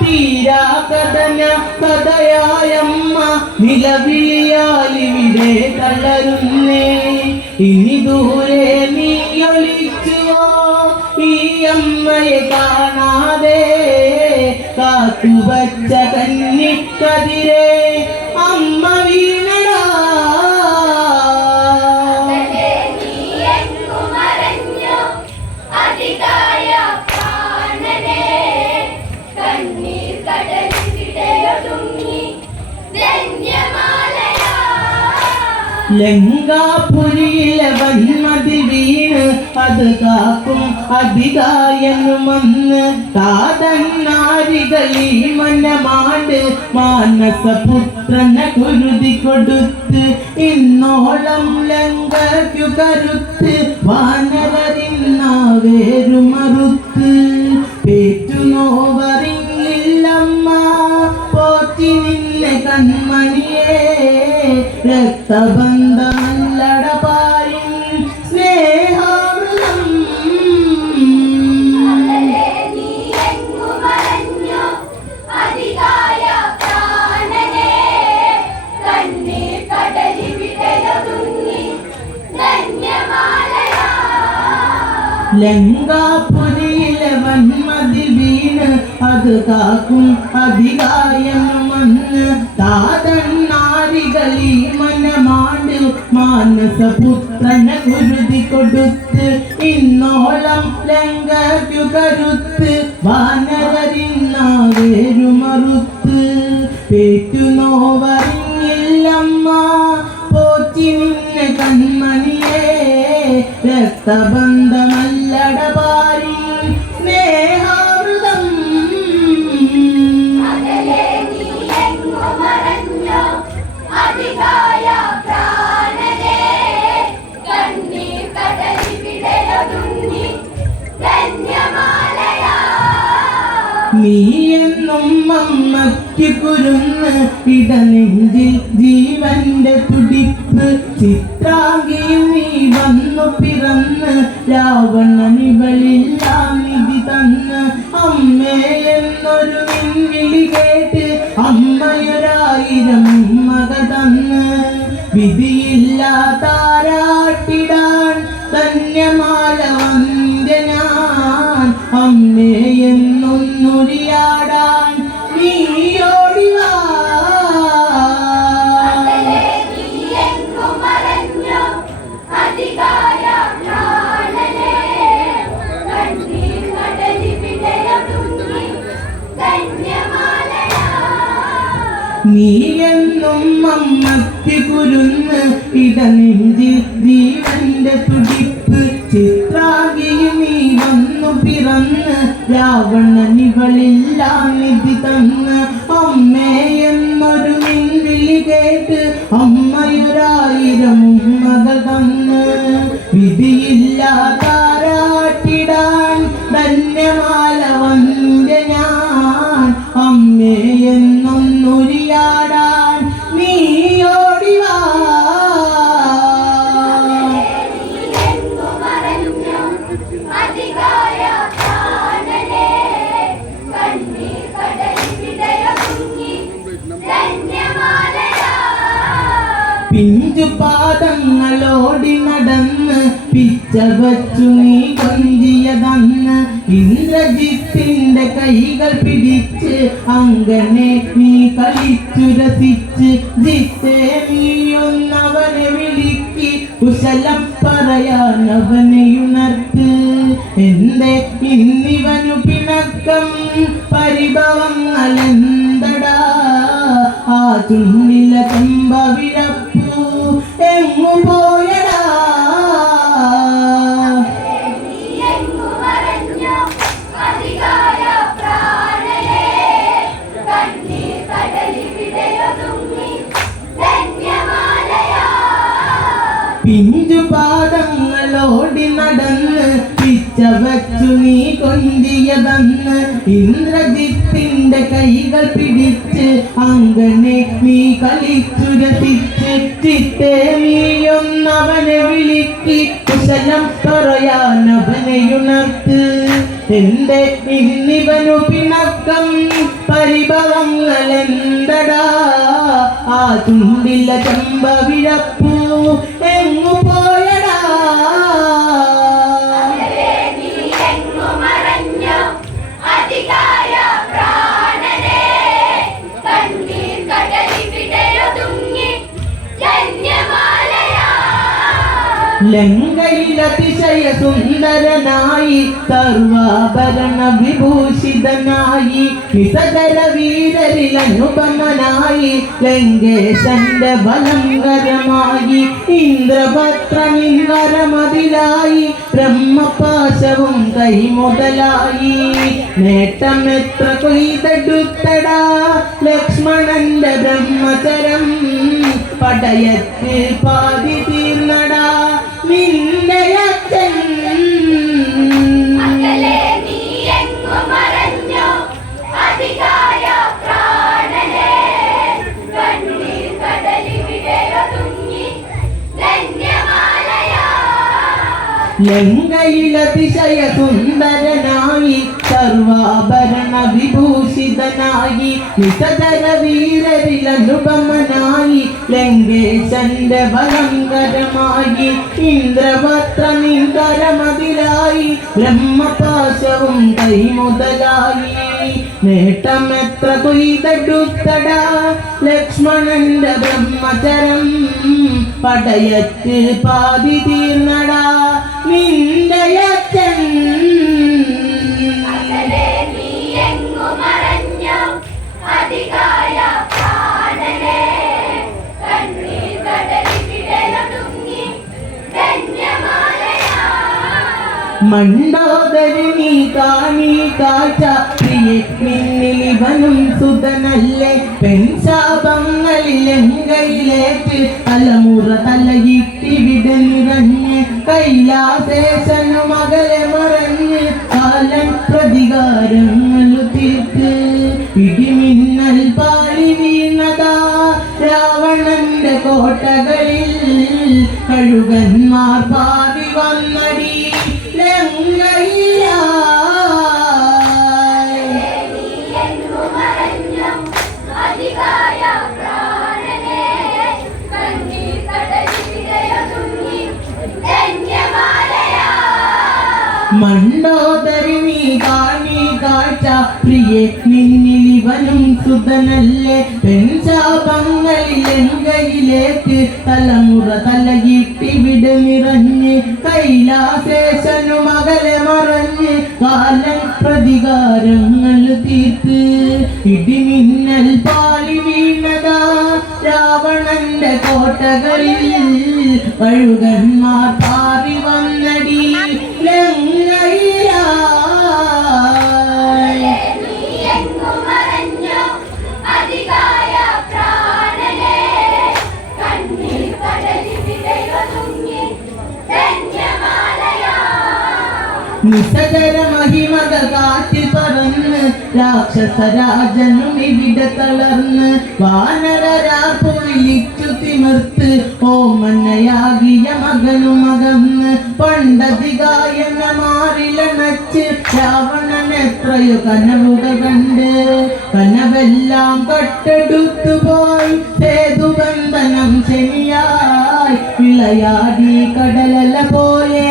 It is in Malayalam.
തീരാ കഥന കഥയായമ്മ നിലവിളിയാലിവിടെ തളരുന്നേ. ഇനി ദൂരെ നീ ഒളിച്ചുവോ ഈ അമ്മയെ കാണാതെ? കാത്തുവച്ച കന്നിക്കതിരെ അമ്മ വീണടാ. ലങ്കാപുരിയിലെ വന്മതിൽ വീണ് അത് കാക്കും അധികായനുമന്ന് താതന്നാരികളീ മനമാണ്ട് മാനസപുത്രനെ കുരുതി കൊടുത്ത് ഇന്നോളം ലങ്കയ്ക്കു കരുത്ത് വാനവരിന്നാവേരുമറുത്ത് പേറ്റുനോവറിങ്ങില്ലമ്മ പോറ്റി നിന്നെ കൺമണിയേ. രക്തബന്ധമല്ലടപായും സ്നേഹാമൃതം ലങ്കാപുരിയിലെ വന്മതിൽ വീണ് അത് കാക്കും അധികായനുമന്ന് താതന്നാരികളീ മനമാണ്ട് മാനസപുത്രനെ കുരുതി കൊടുത്ത് ഇന്നോളം ലങ്കയ്ക്കു കരുത്ത് വാനവരിന്നാവേരുമറുത്ത് പേറ്റുനോവറിഞ്ഞില്ലമ്മ പോറ്റി നിന്നെ കൺമണിയേ. രക്തബന്ധമല്ലടപാരി സ്നേഹാമൃതം നീയെന്നും അമ്മയ്ക്ക് കുരുന്ന് ഇടനെഞ്ചിൽ ജീവന്റെ തുടിപ്പ്. ചിത്രാംഗിയിൽ നീ വന്നു പിറന്ന് രാവണനിവളില്ലാ നിധി തന്ന് അമ്മേ എന്നൊരു നിൻവിളി കേട്ട് അമ്മയൊരായിരം മക തന്ന് വിധിയില്ലാ താരാട്ടിടാൻ ധന്യമാല വന്ദ്യ ഞാൻ. അമ്മേ എന്നൊന്നുരിയാടാൻ നീയോടിവാ. നീയെന്നും അമ്മയ്ക്ക് കുരുന്ന് ഇടനെഞ്ചിൽ ജീവന്റെ തുടിപ്പ്. ചിത്രാംഗിയിൽ നീ വന്നു പിറന്ന് രാവണനിവളില്ലാ നിധി തന്ന് അമ്മേ എന്നൊരു നിൻവിളി കേട്ട് അമ്മയൊരായിരം മകൾ തന്ന് വിധിയില്ലാ താരാട്ടിടാൻ ധന്യമാല വന്ദ്യ ഞാൻ. അമ്മേ എന്നൊന്നുരിയാടാൻ നീയോടിവാ. പിഞ്ചു പാദങ്ങളോടി നടന്ന് പിച്ച വച്ചു നീ കൊഞ്ചിയതന്ന് ഇന്ദ്രജിത്തിന്റെ കൈകൾ പിടിച്ച് അങ്ങനെ നീ കളിച്ചു രസിച്ച് ജിത്തേ നീയൊന്നവനെ വിളിക്ക് കുശലം പറയാൻ അവനെയുണർത്ത്. എന്റെ ഇന്നിവനു പിണക്കം പരിഭവങ്ങളെന്തടാ? ആ ചുണ്ടില കമ്പവിഴപ്പു എങ്ങു പോയടാ? പിഞ്ചു പാദങ്ങളോടി നടന്ന് പിച്ച വച്ചു നീ കൊഞ്ചിയതന്ന് ഇന്ദ്രജിത്തിന്റെ കൈകൾ പിടിച്ച് അങ്ങനെ നീ കളിച്ചു രസിച്ച് ചിത്തേ നീയൊന്നവനെ വിളിക്ക് കുശലം പറയാൻ അവനെയുണർത്ത്. എന്റെ ഇന്നിവനു പിണക്കം ചുണ്ടില്ല ചെമ്പവിഴപ്പൂ എങ്ങു പോയടാ ലങ്കയിലതിശയ സുന്ദരനായി സർവാഭരണ വിഭൂഷിതനായി നിസകര വീരരിൽ അനുപമനായി ലങ്കേശന്റെ ബലങ്കരമായി ഇന്ദ്രഭദ്രനിൻവരമതിലായി ബ്രഹ്മപാശവും കൈമുതലായി നേട്ടമെത്ര കൊയ്തെടുത്തടാ ലക്ഷ്മണന്റെ ബ്രഹ്മചരം പടയത്ത് പാതി തീർന്നടാ നിന്ദയച്ചൻ ലങ്കയിലതിശയ സുന്ദരനായി സർവാഭരണ വിഭൂഷിതനായി നിസതര വീരരിൽ അനുപമനായി ലങ്കേശന്റെ ബലങ്കരമായി ഇന്ദ്രഭദ്രനിൻകരമതിലായി ബ്രഹ്മപാശവും കൈമുതലായി നേട്ടമെത്ര കൊയ്തെടുത്തടാ ലക്ഷ്മണന്റെ ബ്രഹ്മചരം പടയത്ത് പാതി തീർന്നടാ നിന്ദയച്ചൻ മണ്ടോദരി നീ കാണി കാഴ്ച പ്രിയനിവനും സുതനല്ലേ പെൺശാപങ്ങളിൽ എങ്കയിലേറ്റ് തലമുറ തലയിട്ടി വിടനിറഞ്ഞ് കൈലാസേശനു മകളെ മറഞ്ഞ് കാലം പ്രതികാരങ്ങൾ തീർത്ത് ഇടിമിന്നൽ പാളി വീണതാ രാവണന്റെ കോട്ടകളിൽ കഴുകന്മാർ പാടി വന്നടി മണ്ടോദരി നീ കാണി കാഴ്ച പ്രിയെ നിന്നിലിവനും സുതനല്ലേ പെൺശാപങ്ങളിൽ എങ്കയിലേക്ക് തലമുറ തലയിട്ടി വിടനിറഞ്ഞ് കൈലാസേശനു മകളെ മറഞ്ഞ് കാലം പ്രതികാരങ്ങൾ തീർത്ത് ഇടിമിന്നൽ പാളി വീണതാ രാവണന്റെ കോട്ടകളിൽ കഴുകന്മാർ പാറി വന്നടി നിസകര മഹിമക കാറ്റി പറന്ന് രാക്ഷസരാജനും ഇവിടെ തളർന്ന് വാനരരാർപ്പു വിളിച്ചു തിമിർത്ത് ഓമനയാകിയ മകനുമകന്ന് പണ്ടതികായെന്ന മാറിലണച്ച് രാവണൻ എത്രയോ കനവുകൾ കണ്ട് കനവെല്ലാം കട്ടെടുത്തു പോയി സേതുബന്ധനം ശനിയായി വിളയാടി കടലല പോലെ